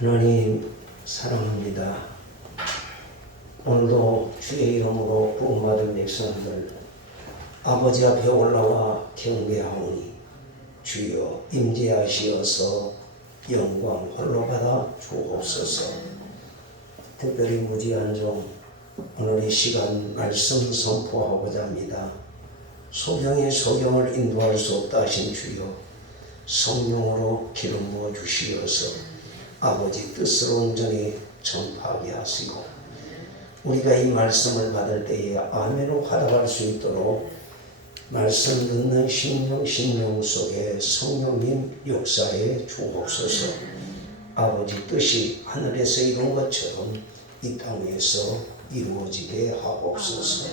하나님 사랑합니다. 오늘도 주의 이름으로 구원받은 백성들 아버지 앞에 올라와 경배하오니 주여 임재하시어서 영광 홀로 받아 주옵소서. 특별히 무지한 종 오늘 이 시간 말씀 선포하고자 합니다. 소경의 소경을 인도할 수 없다 하신 주여 성령으로 기름 부어 주시어서 아버지 뜻을 온전히 전파하게 하시고 우리가 이 말씀을 받을 때에 아멘으로 받아갈 수 있도록 말씀 듣는 심령 속에 성령님 역사에 주옵소서. 아버지 뜻이 하늘에서 이룬 것처럼 이 땅에서 이루어지게 하옵소서.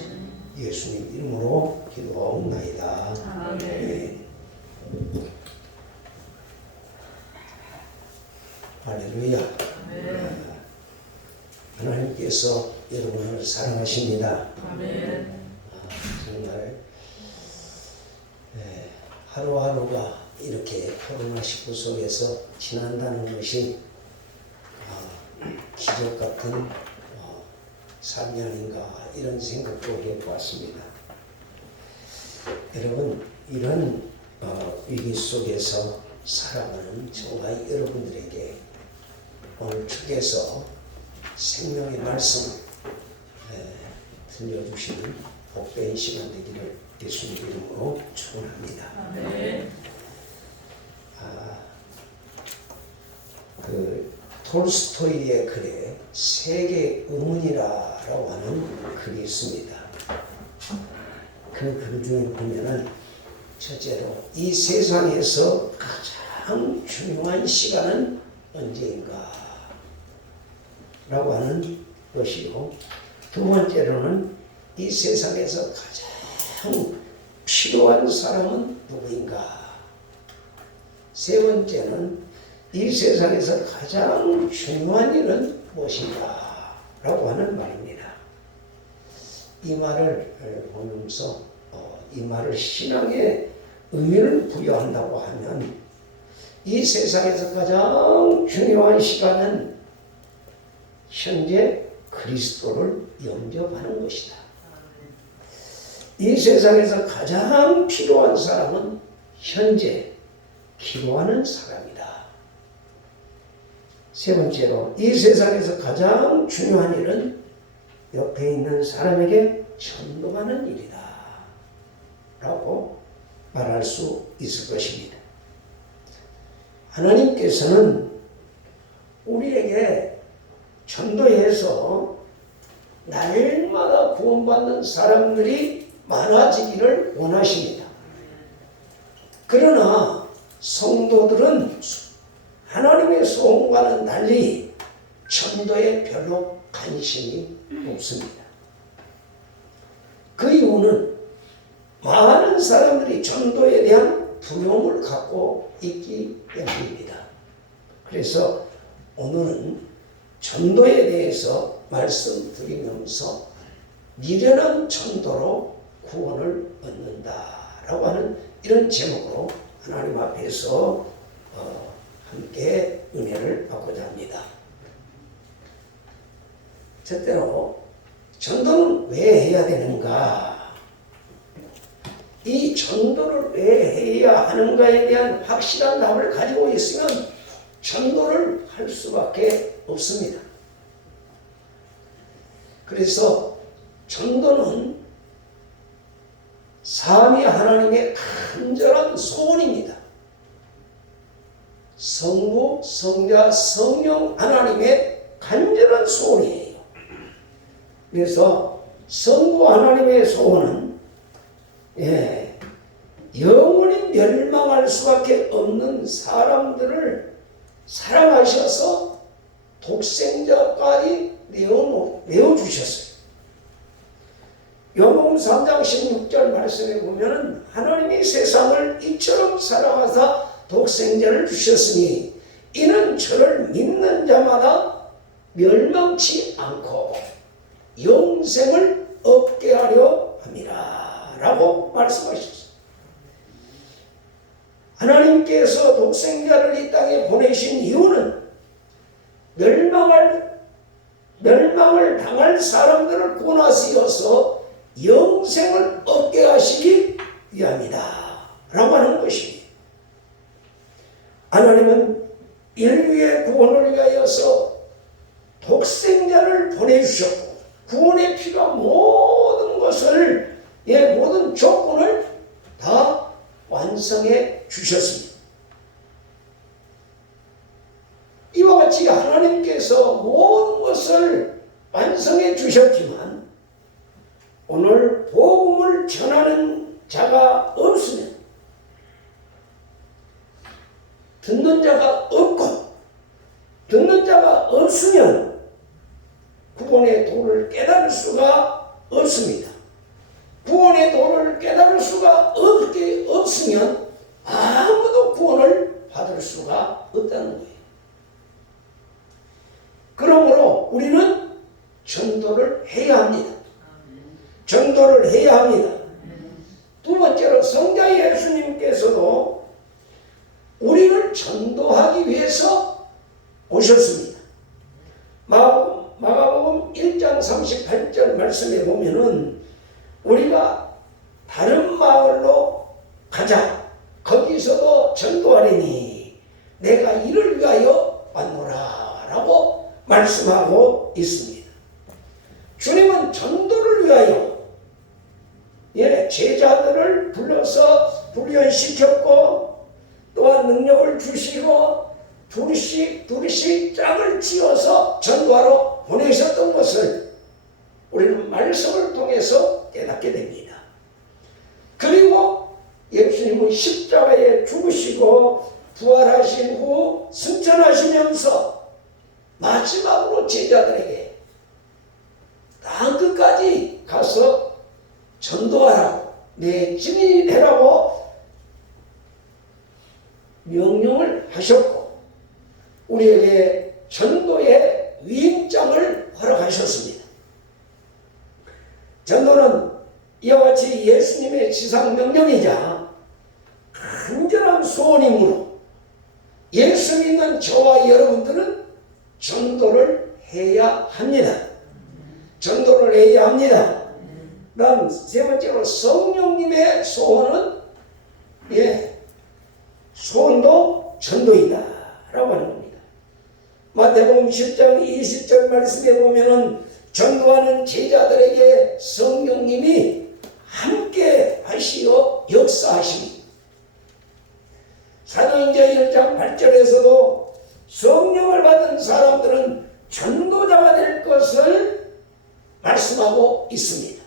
예수님 이름으로 기도하옵나이다. 아멘. 할렐루야. 하나님께서 여러분을 사랑하십니다. 정말 하루하루가 이렇게 코로나19 속에서 지난다는 것이 기적 같은 삶이 아닌가 이런 생각도 해보았습니다. 여러분 이런 위기 속에서 살아가는 저와 여러분들에게 오늘 주께서 생명의 말씀 들려주시는 복된 시간 되기를 예수님 이름으로 축원합니다. 톨스토이의 글에 세계 의문이라고 하는 글이 있습니다. 그 글 중에 보면은 첫째로 이 세상에서 가장 중요한 시간은 언제인가 라고 하는 것이고, 두 번째로는 이 세상에서 가장 필요한 사람은 누구인가, 세 번째는 이 세상에서 가장 중요한 일은 무엇인가 라고 하는 말입니다. 이 말을 보면서 이 말을 신앙의 의미를 부여한다고 하면 이 세상에서 가장 중요한 시간은 현재 그리스도를 영접하는 것이다. 이 세상에서 가장 필요한 사람은 현재 기도하는 사람이다. 세 번째로 이 세상에서 가장 중요한 일은 옆에 있는 사람에게 전도하는 일이다 라고 말할 수 있을 것입니다. 하나님께서는 우리에게 전도해서 날마다 구원받는 사람들이 많아지기를 원하십니다. 그러나 성도들은 하나님의 소원과는 달리 전도에 별로 관심이 없습니다. 그 이유는 많은 사람들이 전도에 대한 두려움을 갖고 있기 때문입니다. 그래서 오늘은 전도에 대해서 말씀드리면서 미련한 전도로 구원을 얻는다라고 하는 이런 제목으로 하나님 앞에서 함께 은혜를 받고자 합니다. 첫째로 전도는 왜 해야 되는가? 이 전도를 왜 해야 하는가에 대한 확실한 답을 가지고 있으면 전도를 할 수밖에 없습니다. 그래서 전도는 삼위 하나님의 간절한 소원입니다. 성부, 성자, 성령 하나님의 간절한 소원이에요. 그래서 성부 하나님의 소원은 영원히 멸망할 수밖에 없는 사람들을 사랑하셔서 독생자까지 내어주셨어요. 요한복음 3장 16절 말씀에 보면은 하나님이 세상을 이처럼 사랑하사 독생자를 주셨으니 이는 저를 믿는 자마다 멸망치 않고 영생을 얻게 하려 함이라 라고 말씀하셨어요. 하나님께서 독생자를 이 땅에 보내신 이유는 인류의 구원을 위하여서 독생자를 보내주셨고 구원의 피가 모든 것을 모든 조건을 다 완성해 주셨습니다. 이와 같이 하나님께서 모든 것을 완성해 주셨지만 오늘 복음을 전하는 자가 없으면 듣는 자가 없고 듣는 자가 없으면 구원의 도를 깨달을 수가 없습니다. 구원의 도를 깨달을 수가 없으면 아무도 구원을 받을 수가 없다는 거예요. 그러므로 우리는 전도를 해야 합니다. 전도를 해야 합니다. 두 번째로 성자 예수님께서도 우리를 전도하기 위해서 오셨습니다. 마가복음 1장 38절 말씀에 보면은 우리가 다른 마을로 가자. 거기서도 전도하리니 내가 이를 위하여 왔노라 라고 말씀하고 있습니다. 주님은 전도를 위하여 제자들을 불러서 훈련시켰고 또한 능력을 주시고 둘씩 짝을 지어서 전도하러 보내셨던 것을 우리는 말씀을 통해서 깨닫게 됩니다. 그리고 예수님은 십자가에 죽으시고 부활하신 후 승천하시면서 마지막으로 제자들에게 땅 끝까지 가서 전도하라고 내 증인이 되라고 명령을 하셨고 우리에게 전도의 위임장을 허락하셨습니다. 전도는 이와 같이 예수님의 지상명령이자 간절한 소원이므로 예수 믿는 저와 여러분들은 전도를 해야 합니다. 전도를 해야 합니다. 다음 세 번째로 성령님의 소원은 소원도 전도이다 라고 하는 겁니다. 마태복음 10장 20절 말씀에 보면은 전도하는 제자들에게 성령님이 함께 하시어 역사하십니다. 사도행전 1장 8절에서도 성령을 받은 사람들은 전도자가 될 것을 말씀하고 있습니다.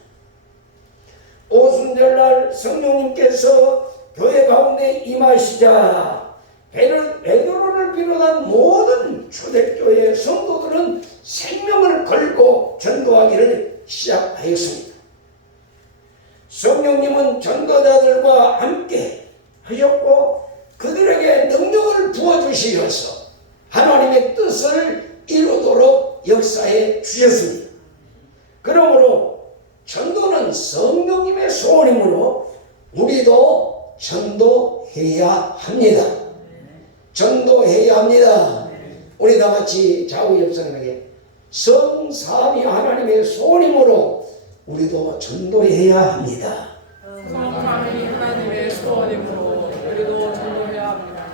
오순절날 성령님께서 교회 가운데 임하시자 베드로를 비롯한 모든 초대교회 성도들은 생명을 걸고 전도하기를 시작하였습니다. 성령님은 전도자들과 함께 하셨고 그들에게 능력을 부어주시어서 하나님의 뜻을 이루도록 역사해 주셨습니다. 그러므로 전도는 성령님의 소원이므로 우리도 전도해야 합니다. 전도해야 합니다. 우리 다 같이 좌우 옆 사람에게 성삼위 하나님의 소원이므로 우리도 전도해야 합니다. 성삼위 하나님의 소원이므로 우리도 전도해야 합니다.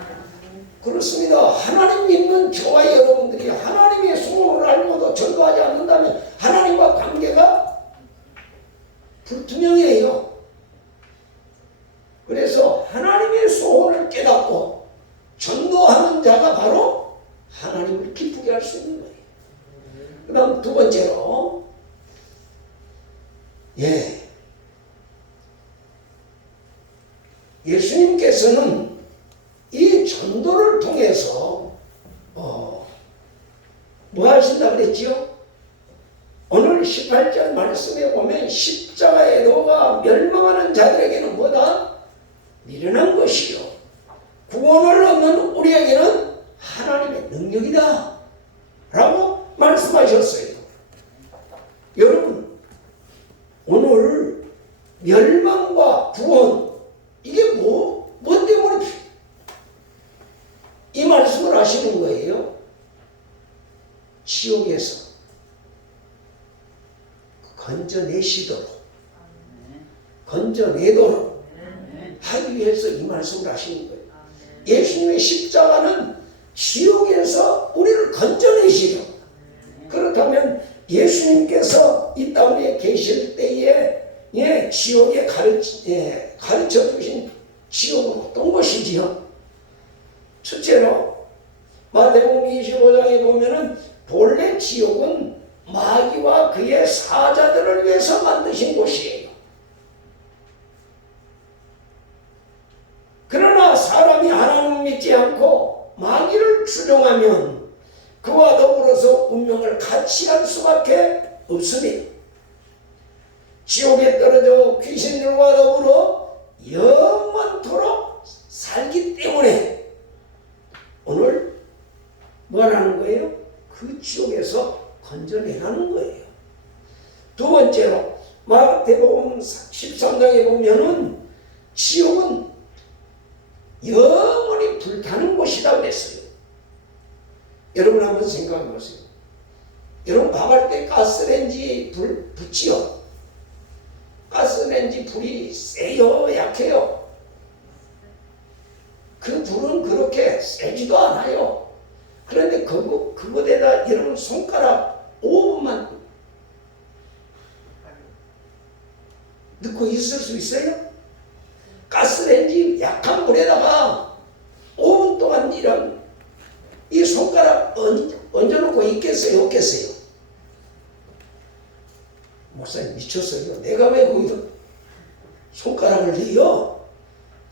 그렇습니다. 하나님 믿는 저와 여러분들이 하나님의 소원을 알고도 전도하지 않는다면 하나님과 관계가 불투명해요. 그래서 하나님의 소원을 깨닫고 전도하는 자가 바로 하나님을 기쁘게 할 수 있는 거예요. 그 다음 두 번째로 예수님께서는 이 전도를 통해서 뭐 하신다 그랬지요? 오늘 18절 말씀에 보면 십자가에 놓아 멸망하는 자들에게는 뭐다? 미련한 것이요 구원을 얻는 우리에게는 하나님의 능력이다 라고 말씀하셨어요. 여러분 오늘 멸망과 구원 이게 뭐 때문에 이 말씀을 하시는 거예요? 지옥에서 건져내도록 하기 위해서 이 말씀을 하시는 거예요. 예수님의 십자가는 지옥에 통해서 우리를 건져내시려. 그렇다면 예수님께서 이 땅에 계실 때에 지옥에 가르쳐 주신 지옥은 어떤 것이지요? 첫째로 마태복음 25장에 보면은 본래 지옥은 마귀와 그의 사자들을 위해서 만드신 곳이에요. 그러나 사람이 하나님을 믿지 않고 마귀를 추종하면 그와 더불어서 운명을 같이 할 수밖에 없습니다. 지옥에 떨어져 귀신들과 더불어 영원토록 살기 때문에 오늘 뭐라는 거예요? 그 지옥에서 건져내라는 거예요. 두 번째로 마태복음 13장에 보면은 지옥은 영원히 불타는 곳이라고 그랬어요. 여러분 한번 생각해 보세요. 여러분 밥할 때 가스레인지 불 붙이요. 가스레인지 불이 세요, 약해요? 그 불은 그렇게 세지도 않아요. 그런데 그거에다 여러분 손가락 5분만 넣고 있을 수 있어요? 가스레인지 약한 불에다가 5분 동안 이 손가락 얹어놓고 있겠어요? 없겠어요? 목사님 미쳤어요. 내가 왜 거기서 손가락을 내요?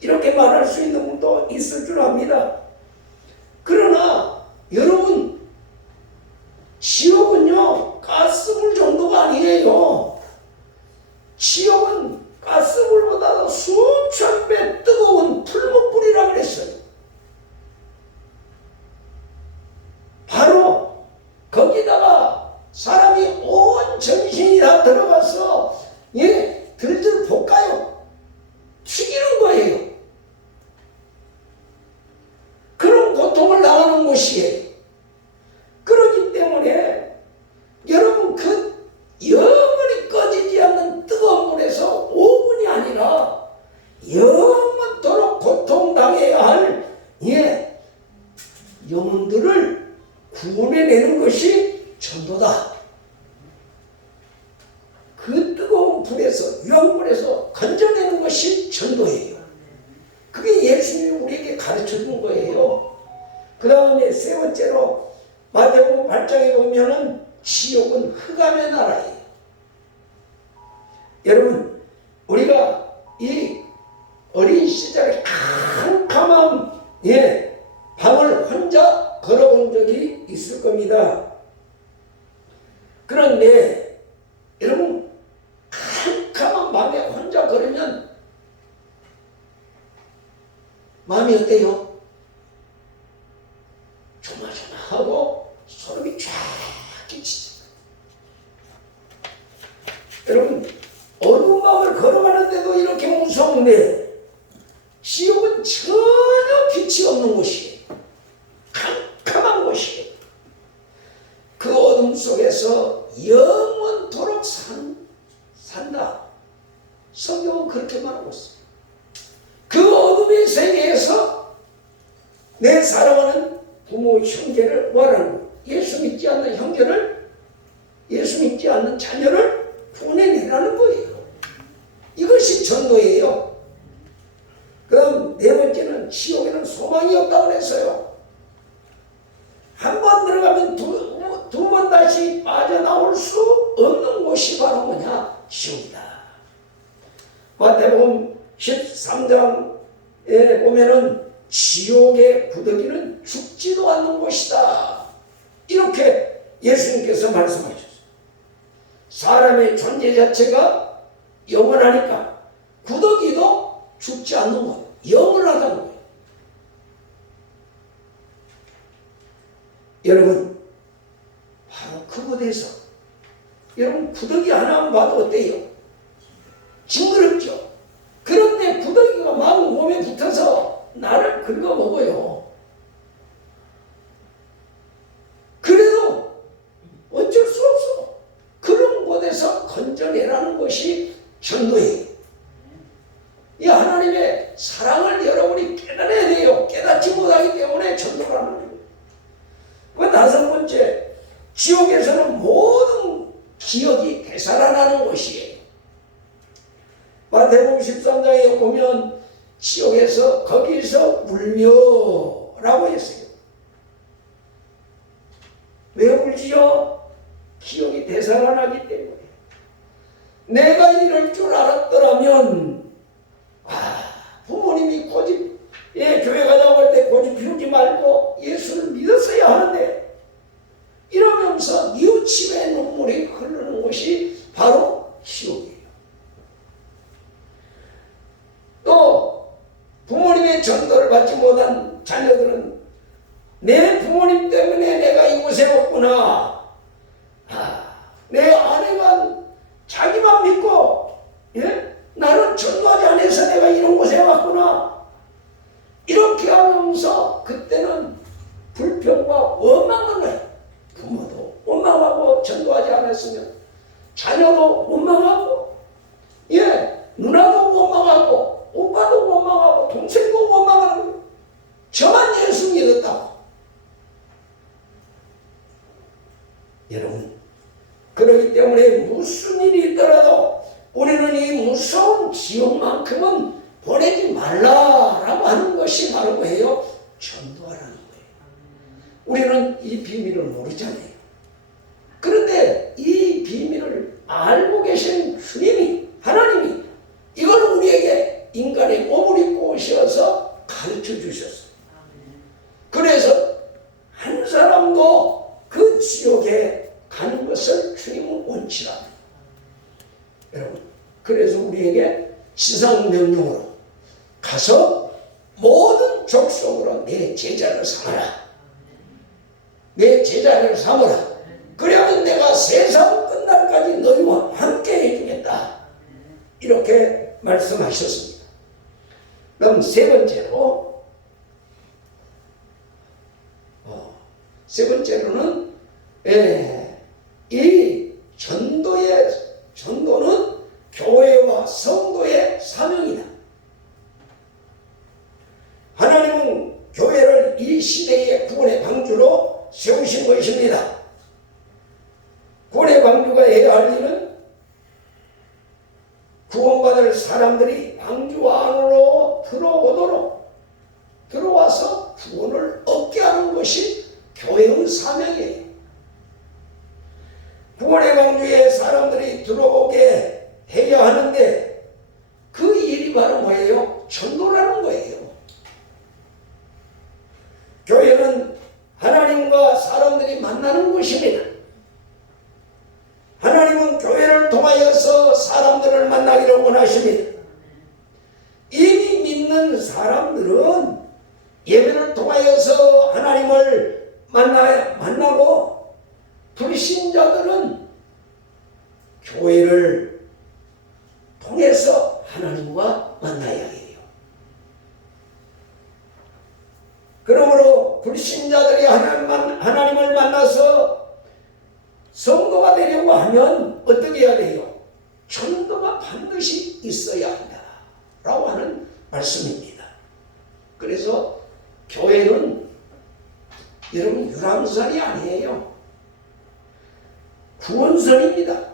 이렇게 말할 수 있는 분도 있을 줄 압니다. 그러나 여러분, 지옥은요 가스불 정도가 아니에요. 지옥은 가스불보다도 수천 배 뜨거운 풀목불이라고 그랬어요. 바로 거기다가 사람이 온 정신이 다 들어가서 들들 볶아요. 튀기는 거예요. 그런 고통을 당하는 곳이에요. 그렇기 때문에 여러분 그 영원히 꺼지지 않는 뜨거운 물에서 5분이 아니라 영원토록 고통당해야 할 영혼들을 구원해내는 것이 전도다. 그 뜨거운 불에서, 유황불에서 건져내는 것이 전도예요. 그게 예수님이 우리에게 가르쳐 준 거예요. 그 다음에 세 번째로 마태복음 8장에 보면은 지옥은 흑암의 나라예요. 여러분, 우리가 이 어린 시절에 캄캄한 밤을 혼자 걸어본 적이 있을 겁니다. 그런데 여러분, 캄캄한 밤에 혼자 걸으면 마음이 어때요? 조마조마하고 소름이 쫙 끼치죠. 여러분, 어두운 밤을 걸어가는데도 이렇게 무서운데 지옥은 전혀 빛이 없는 곳이에요. 캄캄한 곳이에요. 그 어둠 속에서 영원토록 산다. 성경은 그렇게 말하고 있어요. 그 어둠의 세계에서 내 사랑하는 부모, 형제를 뭐라는 거예요? 예수 믿지 않는 형제를, 예수 믿지 않는 자녀를 보내내라는 거예요. 이것이 전도예요. 그 다음 네 번째는 지옥에는 소망이 없다고 그랬어요. 한 번 들어가면 두 번 다시 빠져나올 수 없는 곳이 바로 뭐냐? 지옥이다. 마태복음 13장에 보면은 지옥의 구더기는 죽지도 않는 곳이다. 이렇게 예수님께서 말씀하셨어요. 사람의 존재 자체가 영원하니까 구더기도 죽지 않는 거예요. 영원하다는 거예요. 여러분, 바로 그곳에서 여러분 구더기 하나만 봐도 어때요? 징그럽죠? 그런데 구더기가 막 몸에 붙어서 나를 긁어먹어요. 그래도 어쩔 수 없어. 그런 곳에서 건져내라는 것이 전도예요. 이 하나님의 사랑을 여러분이 깨달아야 돼요. 깨닫지 못하기 때문에 전도를 하는 거예요. 다섯 번째, 지옥에서는 모든 기억이 되살아나는 곳이에요. 마태복음 13장에 보면 지옥에서 거기서 울며라고 했어요. 왜 울지요? 기억이 되살아나기 때문에. 내가 이럴 줄 알았더라면 부모님이 고집 교회 가자고 할 때 고집 피우지 말고 예수를 믿었어야 하는데 이러면서 뉘우침의 눈물이 흐르는 곳이 바로 지옥이에요. 또 부모님의 전도를 받지 못한 자녀들은 내 부모님 때문에 내가 이곳에 왔구나. 내 아내가 자기만 믿고 나는 전도하지 않아서 내가 이런 곳에 왔구나. 이렇게 하면서 그때는 불평과 원망을 해요. 부모도 원망하고 전도하지 않았으면 자녀도 원망하고 누나도 원망하고 오빠도 원망하고 동생도 원망하고 저만 예수 믿었다고. 여러분, 그렇기 때문에 무슨 일이 있더라도 우리는 이 무서운 지옥만큼은 보내지 말라라고 하는 것이 바로 뭐예요? 전도하라는 거예요. 우리는 이 비밀을 모르잖아요. 그런데 이 비밀을 알고 계신 주님이, 하나님이 이걸 우리에게 인간의 몸을 입고 오셔서 가르쳐 주셨어요. 그래서 한 사람도 그 지옥에 가는 것을 주님은 원치 않아요. 여러분, 그래서 우리에게 지상명령으로 가서 모든 족속으로 내 제자를 삼아라. 내 제자를 삼아라. 그러면 내가 세상 끝날까지 너희와 함께 해주겠다. 이렇게 말씀하셨습니다. 그럼 세 번째로는 이 전도는 교회와 성도의 사명이다. 하나님은 교회를 이 시대의 구원의 방주로 세우신 것입니다. 구원의 방주가 해야 할 일은 구원받을 사람들이 방주 안으로 들어와서 구원을 얻게 하는 것이 교회의 사명이에요. 구원의 방주에 사람들이 들어오게 해야 하는데 그 일이 바로 뭐예요? 전도라는 거예요. 교회는 하나님과 사람들이 만나는 곳입니다. 하나님은 교회를 통하여서 사람들을 만나기를 원하십니다. 이미 믿는 사람들은 예배를 통하여서 하나님을 만나고 불신자들은 교회를 통해서 하나님과 만나야 해요. 그러므로 불신자들이 하나님을 만나서 성도가 되려고 하면 어떻게 해야 돼요? 전도가 반드시 있어야 한다 라고 하는 말씀입니다. 그래서 교회는 여러분 유람선이 아니에요. 구원선입니다.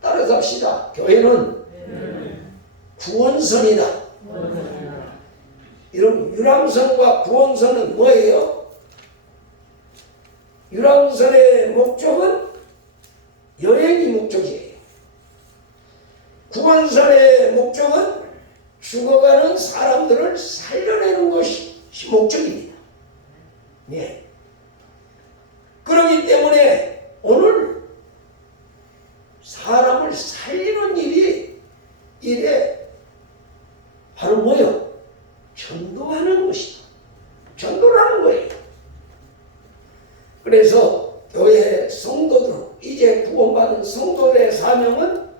따라서 합시다. 교회는 구원선이다. 여러분 유람선과 구원선은 뭐예요? 유람선의 목적은 여행이 목적이에요. 구원선의 목적은 죽어가는 사람들을 살려내는 것이 목적입니다. 그렇기 때문에 오늘 사람을 살리는 일에 바로 뭐예요? 전도하는 것이다. 전도라는 거예요. 그래서 교회 성도들, 이제 구원받은 성도들의 사명은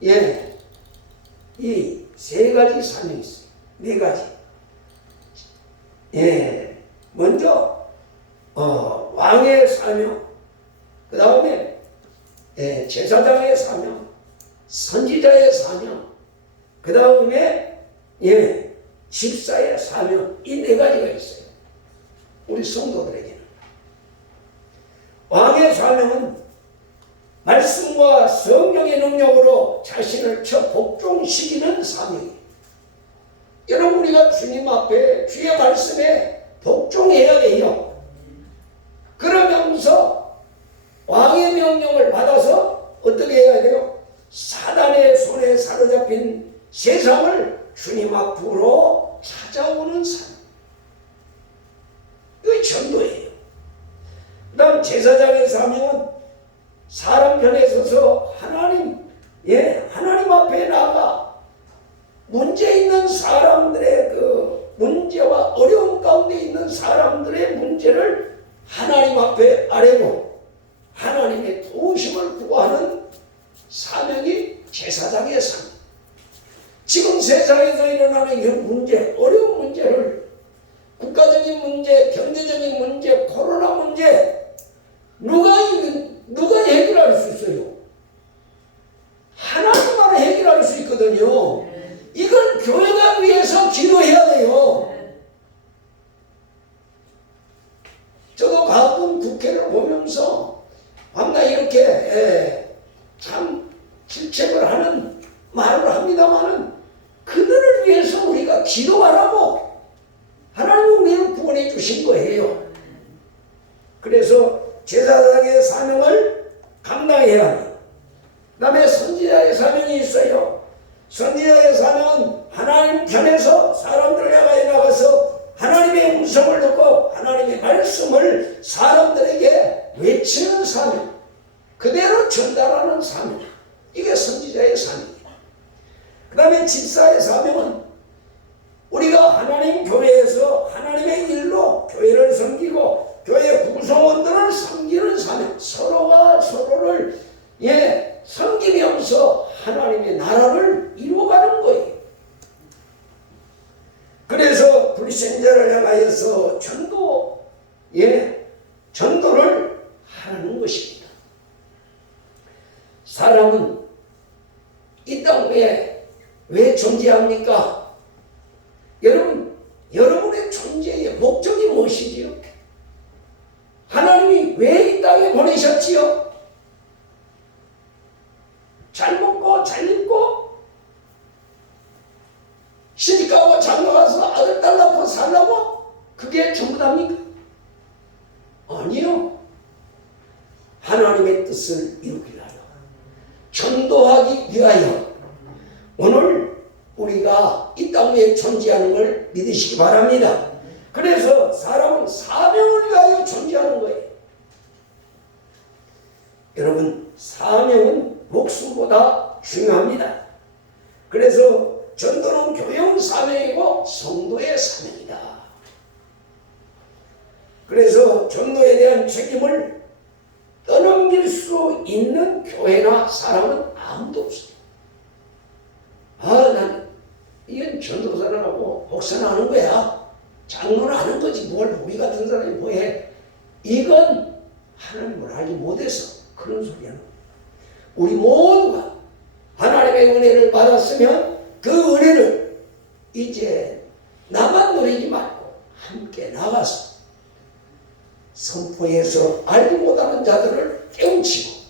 이 세 가지 사명이 있어요. 네 가지. 먼저 왕의 사명, 그 다음에 제사장의 사명, 선지자의 사명, 그 다음에 집사의 사명, 이 네 가지가 있어요. 우리 성도들에게는. 왕의 사명은 말씀과 성령의 능력으로 자신을 복종시키는 사명이에요. 여러분, 우리가 주님 앞에 주의 말씀에 복종해야 돼요. 그러면서 왕의 명령을 받아서 어떻게 해야 돼요? 사단의 손에 사로잡힌 세상을 주님 앞으로 찾아오는 삶. 이게 전도예요. 그 다음 제사장의 사명은 사람 편에 서서 하나님 앞에 나가 문제 있는 사람들의 그 문제와 어려움 가운데 있는 사람들의 문제를 하나님 앞에 아뢰고 하나님의 도우심을 구하는 사명이 제사장의 사명. 지금 세상에서 일어나는 이런 문제, 어려운 문제를 국가적인 문제, 경제적인 문제, 코로나 문제 누가 해결할 수 있어요? 하나님만 해결할 수 있거든요. 이걸 교회가 위해서 기도해야 돼요. 저도 가끔 국회를 보면서 밤낮 이렇게 참 질책을 하는 말을 합니다마는 그들을 위해서 우리가 기도하라고 하나님이 우리를 구원해 주신 거예요. 그래서 제사장의 사명을 감당해야 합니다. 그 다음에 선지자의 사명이 있어요. 선지자의 사명은 하나님 편에서 사람들을 향하여 나가서 하나님의 음성을 듣고 하나님의 말씀을 사람들에게 외치는 사명, 그대로 전달하는 사명, 이게 선지자의 사명입니다. 그 다음에 집사의 사명은 우리가 하나님 교회에서 하나님의 일로 교회를 섬기고 교회 구성원들을 섬기는 사명, 서로가 서로를 섬기면서 하나님의 나라를 이루어가는 거예요. 그래서 불신자를 향하여서 전도를 하는 것입니다. 사람은 이 땅 왜 존재합니까? 여러분의 존재의 목적이 무엇이지요? 하나님이 왜 이 땅에 보내셨지요? 잘 먹고 잘 입고 시집가고 장가가서 아들 딸 낳고 살라고? 그게 전부 답니까? 아니요. 하나님의 뜻을 이루기 위하여, 전도하기 위하여 오늘 우리가 이 땅 위에 존재하는 걸 믿으시기 바랍니다. 그래서 사람은 사명을 위하여 존재하는 거예요. 여러분, 사명은 목숨보다 중요합니다. 그래서 전도는 교회의 사명이고 성도의 사명이다. 그래서 전도에 대한 책임을 떠넘길 수 있는 교회나 사람은 아무도 없어요. 난 이건 전도사를 하고 목사는 하는 거야, 장로는 하는 거지, 뭘 우리 같은 사람이 뭐해. 이건 하나님을 알지 못해서 그런 소리 하는 거예요. 우리 모두가 하나님의 은혜를 받았으면 그 은혜를 이제 나만 누리지 말고 함께 나가서 선포해서 알지 못하는 자들을 깨우치고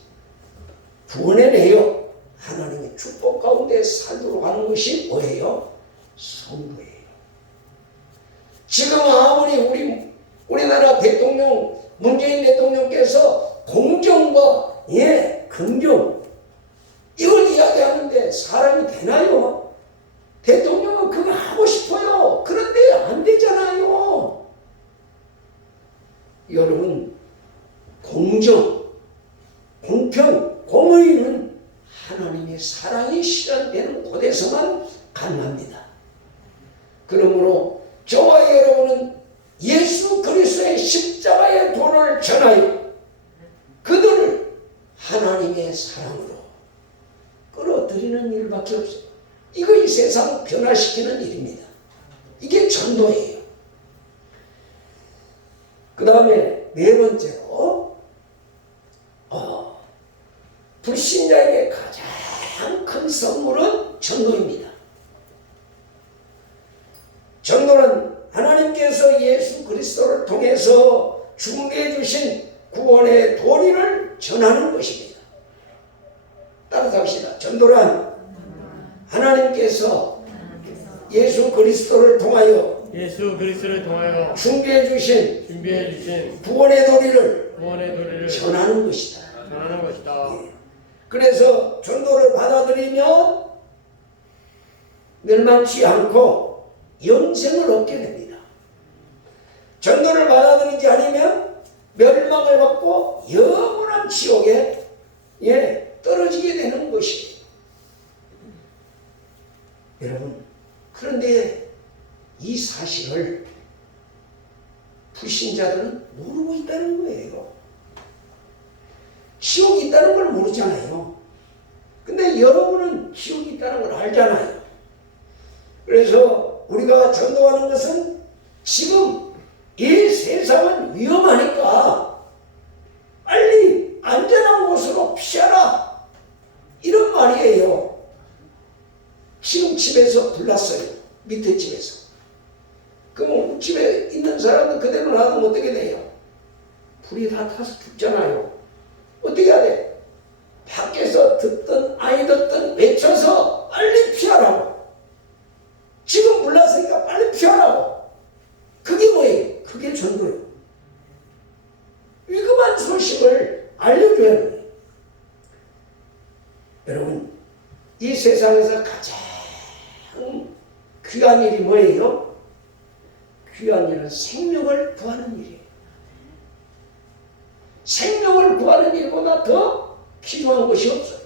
구원해내요. 하나님의 축복 가운데 살도록 하는 것이 뭐예요? 성도예요. 지금 아무리 우리나라 대통령 문재인 대통령께서 공정과 긍정 이걸 이야기하는데 사람이 되나요? 대통령은 그거 하고 싶어요. 그런데 안 되잖아요. 여러분, 공정, 공평, 공의는 하나님의 사랑이 실현되는 곳에서만 가능합니다. 그러므로 저와 여러분은 예수 그리스도의 십자가의 도를 전하여 그들을 하나님의 사랑으로 끌어들이는 일밖에 없어요. 이거 이 세상을 변화시키는 일입니다. 이게 전도예요. 그 다음에 네 번째로 불신자에게 가장 큰 선물은 전도입니다. 전도는 하나님께서 예수 그리스도를 통해서 준비해 주신 구원의 도리를 전하는 것입니다. 따라서 합시다. 전도란 하나님께서 예수 그리스도를 통하여 준비해 주신 구원의 도리를 전하는 것이다. 예. 그래서 전도를 받아들이면 멸망치 않고 영생을 얻게 됩니다. 전도를 받아들이지 않으면 멸망을 받고 영원한 지옥에 떨어지게 되는 것이에요. 여러분, 그런데 이 사실을 불신자들은 모르고 있다는 거예요. 지옥이 있다는 걸 모르잖아요. 근데 여러분은 지옥이 있다는 걸 알잖아요. 그래서 우리가 전도하는 것은 지금 이 세상은 위험하니까 빨리 안전한 곳으로 피하라, 이런 말이에요. 지금 집에서 불났어요. 밑에 집에서. 그럼 집에 있는 사람은 그대로 놔두면 어떻게 돼요? 불이 다 타서 죽잖아요. 어떻게 해야 돼? 밖에서 듣든 아니 듣든 외쳐서 빨리 피하라고. 지금 불났으니까 빨리 피하라고. 그게 뭐예요? 그게 전도예요. 위급한 소식을 알려줘야 해요. 여러분, 이 세상에서 가장 귀한 일이 뭐예요? 귀한 일은 생명을 구하는 일이에요. 생명을 구하는 일보다 더 귀중한 것이 없어요.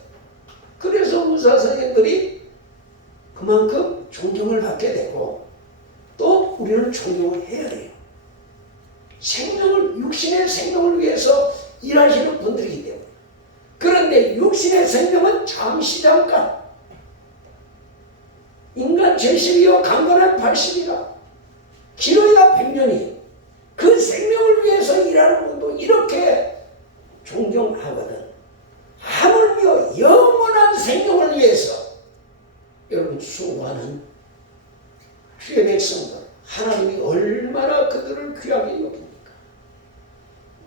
그래서 의사 선생님들이 그만큼 존경을 받게 되고 또 우리는 존경을 해야 해요. 생명을, 육신의 생명을 위해서 일하시는 분들이기 때문에. 그런데 육신의 생명은 잠시 잠깐, 인간 70이요 강건한 80이라 길어야 100년이 그 생명을 위해서 일하는 분도 이렇게 존경하거든. 하물며 영원한 생명을 위해서 여러분 수고하는 주의 백성들, 하나님이 얼마나 그들을 귀하게 여깁니까?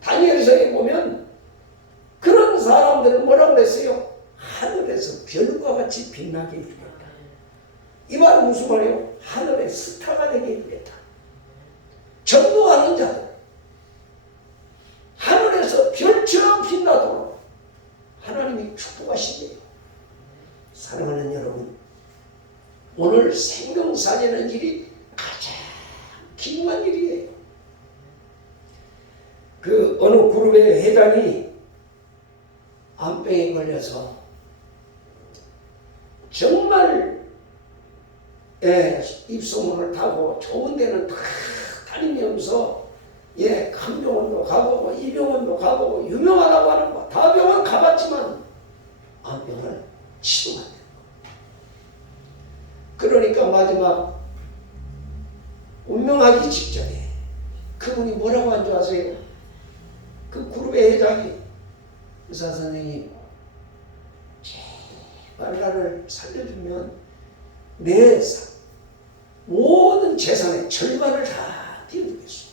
다니엘서에 보면 그런 사람들은 뭐라고 그랬어요? 하늘에서 별과 같이 빛나게 해주겠다. 이 말은 무슨 말이에요? 하늘의 스타가 되게 해주겠다. 전도하는 자들, 하늘에서 별처럼 빛나도록 하나님이 축복하신대요. 사랑하는 여러분, 오늘 생명 살리는 일이 가장 기중한 일이에요. 그 어느 그룹의 회장이 암병에 걸려서 정말 입소문을 타고 좋은 데는 다 다니면서 감병원도 가보고 이병원도 가보고 유명하다고 하는 거 다 병원 가봤지만 암병을 치료만 돼요. 그러니까 마지막 운명하기 직전에 그분이 뭐라고 한 줄 아세요? 그 그룹의 회장이 의사 선생님, 제발 나를 살려주면 내 모든 재산의 절반을 다 띄워주겠소.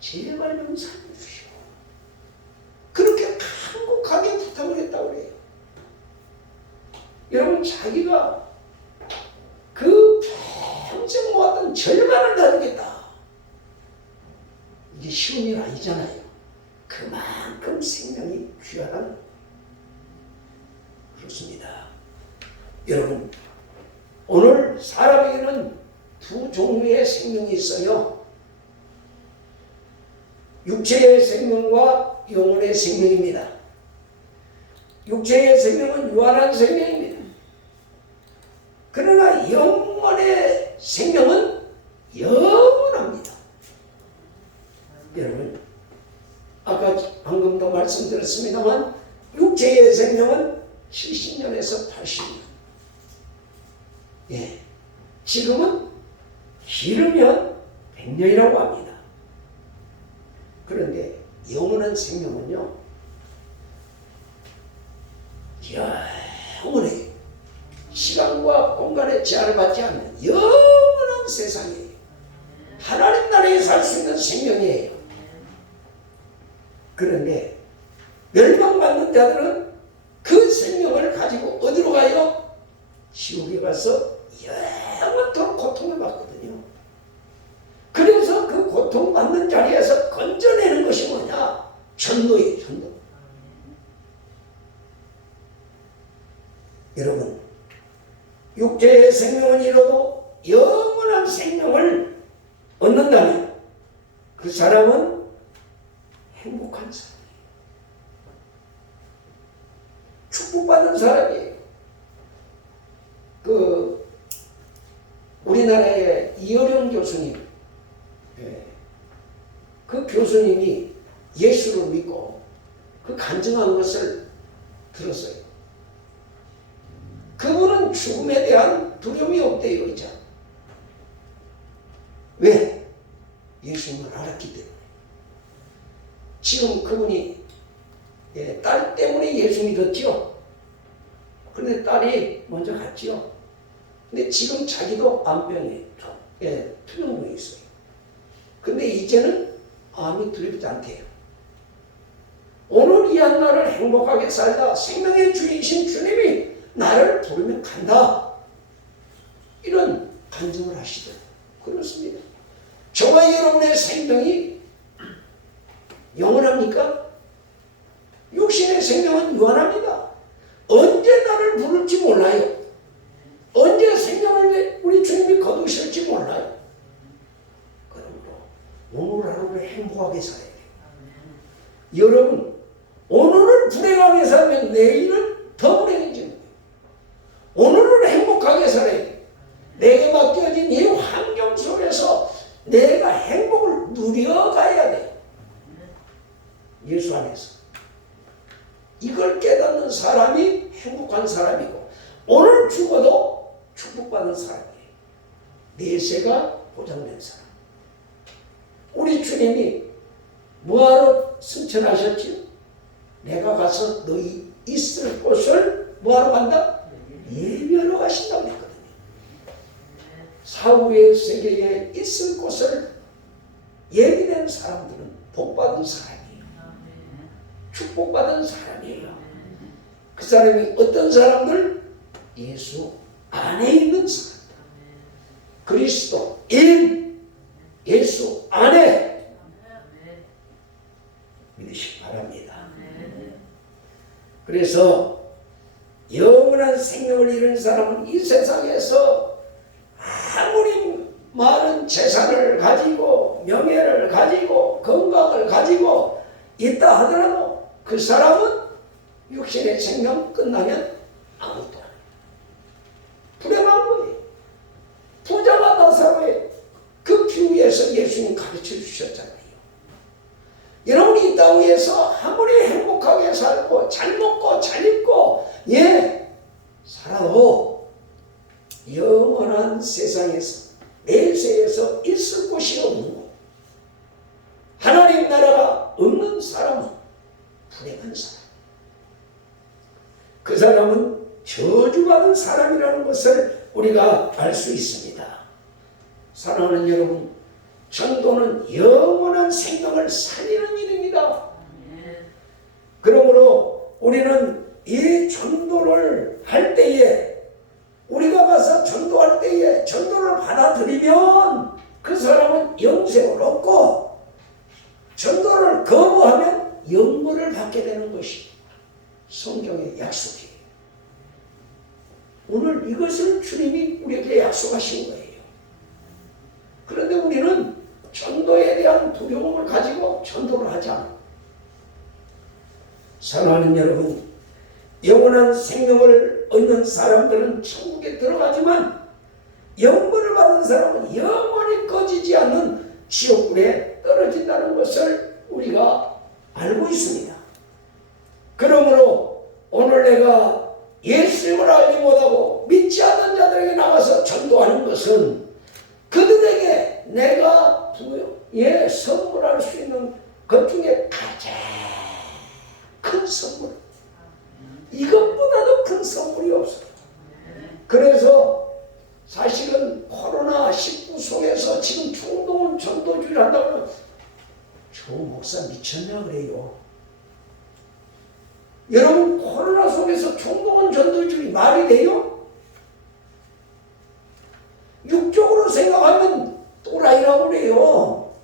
제발 좀 살려주시오. 그렇게 간곡하게 부탁을 했다고 그래요. 여러분, 자기가 그 평생 모았던 절반을 다 주겠다. 이게 쉬운 일 아니잖아요. 그만큼 생명이 귀하다는 그렇습니다. 여러분, 오늘 사람에게는 두 종류의 생명이 있어요. 육체의 생명과 영혼의 생명입니다. 육체의 생명은 유한한 생명입니다. 그러나 영혼의 생명은 영원합니다. 여러분, 아까 방금도 말씀드렸습니다만 육체의 생명은 70년에서 80년. 지금은 길으면 100년이라고 합니다. 그런데 영원한 생명은요, 영원히 시간과 공간의 제한을 받지 않는 영원한 세상이에요. 하나님 나라에 살 수 있는 생명이에요. 그런데 멸망받는 자들은 그 생명을 가지고 어디로 가요? 지옥에 가서 영원토록 고통을 받거든요. 그래서 그 고통받는 자리에서 건져내는 것이 뭐냐? 전도예요, 전도. 여러분, 육체의 생명은 이뤄도 영원한 생명을 얻는다면 그 사람은 행복한 사람이에요. 축복받은 사람이에요. 우리나라의 이어령 교수님, 그 교수님이 예수를 믿고 그 간증한 것을 들었어요. 그분은 죽음에 대한 두려움이 없대요, 이제. 왜? 예수님을 알았기 때문에. 지금 그분이 딸 때문에 예수 믿었지요. 그런데 딸이 먼저 갔지요. 근데 지금 자기도 암병에 투병에 있어요. 근데 이제는 암이 두렵지 않대요. 오늘 이 한날을 행복하게 살다 생명의 주이신 주님이 나를 부르면 간다. 이런 간증을 하시더라고요. 그렇습니다. 저와 여러분의 생명이 영원합니까? 육신의 생명은 유한합니다. 언제 나를 부를지 몰라요. 언제 생명을 우리 주님이 거두실지 몰라요. 그러므로 오늘 하루를 행복하게 살아야 돼요. 여러분, 오늘을 불행하게 살면 내일은 더 불행해집니다. 오늘을 행복하게 살아야 돼요. 내게 맡겨진 이 환경 속에서 내가 행복을 누려가야 돼요. 예수 안에서. 이걸 깨닫는 사람이 행복한 사람이고 오늘 죽어도 축복받는 사람이에요. 내세가 보장된 사람. 우리 주님이 뭐하러 승천하셨지요? 내가 가서 너희 있을 곳을 뭐하러 간다? 예비하러 가신다고 했거든요. 사후의 세계에 있을 곳을 예비된 사람들은 복받은 사람이에요. 축복받은 사람이에요. 그 사람이 어떤 사람들? 예수 안에 있는 사람. 그리스도 인 예수 안에 믿으시기 바랍니다. 그래서 영원한 생명을 잃은 사람은 이 세상에서 아무리 많은 재산을 가지고 명예를 가지고 건강을 가지고 있다 하더라도 그 사람은 육신의 생명 끝나면 아무것도 안 해요. 불행한 거예요. 부자가 나사로의 그 비유에서 예수님 가르쳐 주셨잖아요. 여러분이 이 땅 위에서 아무리 행복하게 살고 잘 먹고 잘 입고 살아도 영원한 세상에서 내세에서 있을 곳이 없는 것. 하나님 나라가 없는 사람은 불행한 사람. 그 사람은 저주받은 사람이라는 것을 우리가 알 수 있습니다. 사랑하는 여러분, 전도는 영원한 생명을 살리는 일입니다. 그러므로 우리는 이 전도를 할 때에 우리가 가서 전도할 때에 전도를 받아들이면 그 사람은 영생을 얻고 전도를 거부하면 영벌을 받게 되는 것이 성경의 약속이에요. 오늘 이것을 주님이 우리에게 약속하신 거예요. 그런데 우리는 전도에 대한 두려움을 가지고 전도를 하지 않아요. 사랑하는 여러분, 영원한 생명을 얻는 사람들은 천국에 들어가지만 영벌을 받은 사람은 영원히 꺼지지 않는 지옥불에 떨어진다는 것을 우리가 알고 있습니다. 그러므로 오늘 내가 예수님을 알지 못하고 믿지 않는 자들에게 나가서 전도하는 것은 그들에게 내가 선물할 수 있는 것 중에 가장 큰 선물, 이것보다도 큰 선물이 없어요. 그래서 사실은 코로나19 속에서 지금 중동은 전도주의를 한다고 하면 저 목사 미쳤냐 그래요. 여러분 코로나 속에서 총동원 전도주의 말이 돼요? 육적으로 생각하면 또라이라고 그래요.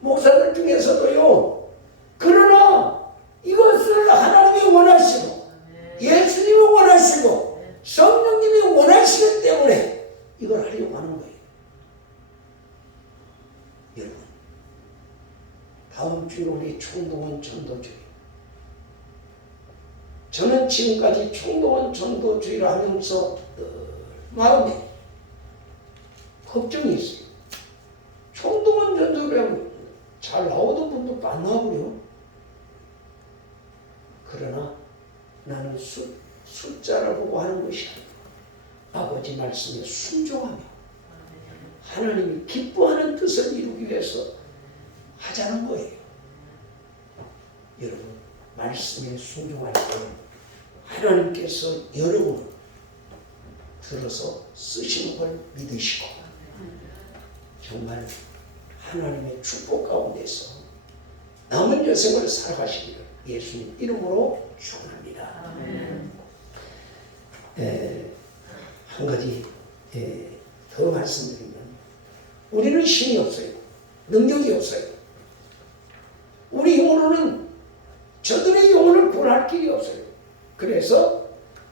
목사들 중에서도요. 그러나 이것을 하나님이 원하시고 예수님이 원하시고 성령님이 원하시기 때문에 이걸 하려고 하는 거예요. 여러분 다음 주에 우리 총동원 전도주의, 저는 지금까지 총동원 전도주의를 하면서 마음에 걱정이 있어요. 총동원 전도를 잘 나오던 분도 안 나오고요. 그러나 나는 숫자를 보고 하는 것이 아니고 아버지 말씀에 순종하며 하나님이 기뻐하는 뜻을 이루기 위해서 하자는 거예요. 여러분 말씀에 순종할 때 하나님께서 여러분을 들어서 쓰시는 걸 믿으시고 정말 하나님의 축복 가운데서 남은 여생을 살아가시기를 예수님 이름으로 축원합니다. 한 가지 더 말씀드리면 우리는 힘이 없어요. 능력이 없어요. 우리 힘으로는 저들의 영혼을 구원할 길이 없어요. 그래서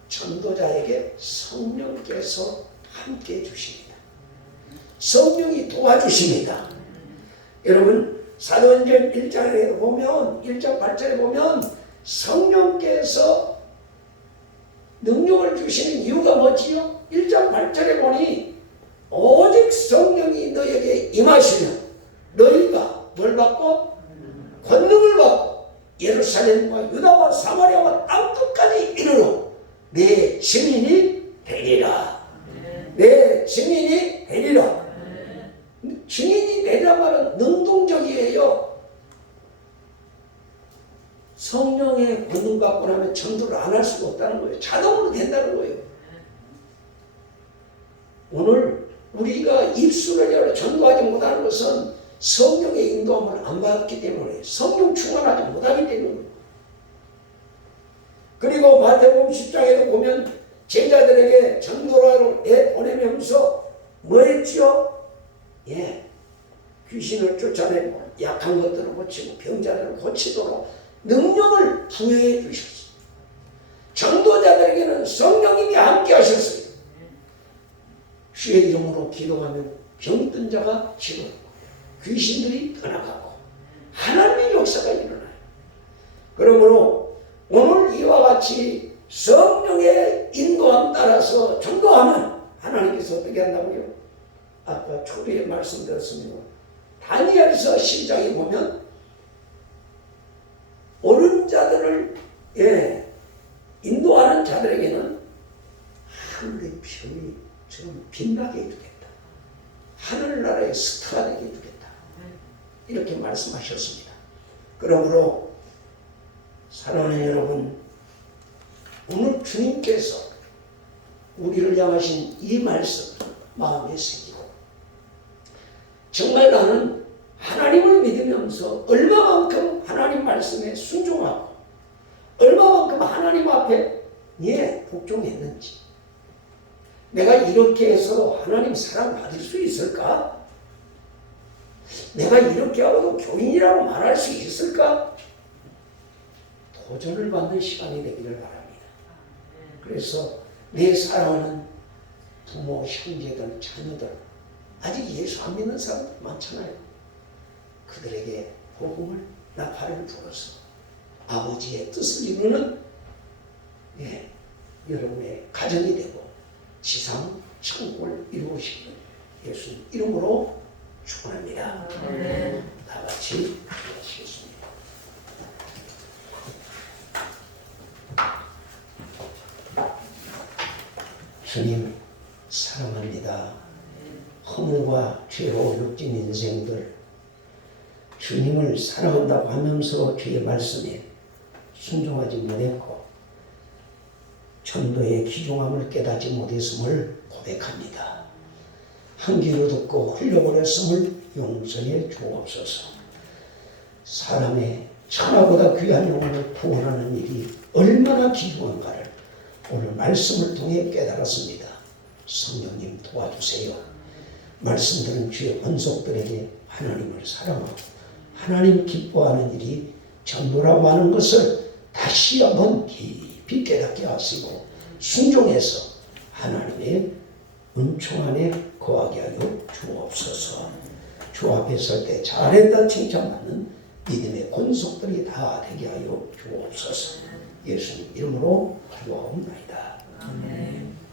전도자에게 성령께서 함께 해주십니다. 성령이 도와주십니다. 여러분 사도행전 1장에 보면 1장 8절에 보면 성령께서 능력을 주시는 이유가 뭐지요? 1장 8절에 보니 오직 성령이 너에게 임하시면 너희가 뭘 받고? 권능을 받고 예루살렘과 유다와 사마리아와 땅끝까지 이르러 내 증인이 되리라. 내 증인이 되리라. 증인이 되리라 말은 능동적이에요. 성령의 권능 받고 나면 전도를 안 할 수가 없다는 거예요. 자동으로 된다는 거예요. 오늘 우리가 입술을 열어 전도하지 못하는 것은 성령의 인도함을 안 받았기 때문에 성령 충만하지 못하기 때문에. 그리고 마태복음 10장에도 보면 제자들에게 전도하러 내보내면서 뭐 했지요? 귀신을 쫓아내고 약한 것들을 고치고 병자들을 고치도록 능력을 부여해 주셨어요. 전도자들에게는 성령님이 함께 하셨어요. 주의 이름으로 기도하면 병든 자가 치료되고 귀신들이 떠나가고 하나님의 역사가 일어나요. 그러므로 오늘 이와 같이 성령의 인도함 따라서 전도하면 하나님께서 어떻게 한다고요? 아까 초기에 말씀드렸습니다. 다니엘서 10장에 보면 옳은 자들을 인도하는 자들에게는 하늘의 별이 좀 빛나게 해주겠다. 하늘나라의 스타가 되게 해주겠다. 이렇게 말씀하셨습니다. 그러므로 사랑하는 여러분, 오늘 주님께서 우리를 향하신 이 말씀 마음에 새기고 정말 나는 하나님을 믿으면서 얼마만큼 하나님 말씀에 순종하고 얼마만큼 하나님 앞에 복종했는지, 내가 이렇게 해서 하나님 사랑 받을 수 있을까? 내가 이렇게 하고도 교인이라고 말할 수 있을까? 도전을 받는 시간이 되기를 바랍니다. 그래서 내 사랑하는 부모, 형제들, 자녀들, 아직 예수 안 믿는 사람들 많잖아요. 그들에게 복음을 나팔을 불어서 아버지의 뜻을 이루는 여러분의 가정이 되고 지상 천국을 이루시기를 예수님 이름으로 축원합니다. 다 같이 기도하시겠습니다. 주님 사랑합니다. 허물과 죄로 욕진 인생들 주님을 사랑한다고 하면서 주의 말씀에 순종하지 못했고 전도의 귀중함을 깨닫지 못했음을 고백합니다. 한 귀로 듣고 흘려버렸음을 용서해 주옵소서. 사람의 천하보다 귀한 영혼을 구원하는 일이 얼마나 귀중한가를 오늘 말씀을 통해 깨달았습니다. 성령님 도와주세요. 말씀 들은 주의 권속들에게 하나님을 사랑하고 하나님 기뻐하는 일이 전도라고 하는 것을 다시 한번 깊이 깨닫게 하시고 순종해서 하나님의 은총 안에 거하게 하여 주옵소서. 주 앞에 설 때 잘했다 칭찬받는 믿음의 권속들이 다 되게 하여 주옵소서. 예수님 이름으로 기도하옵나이다. 아멘.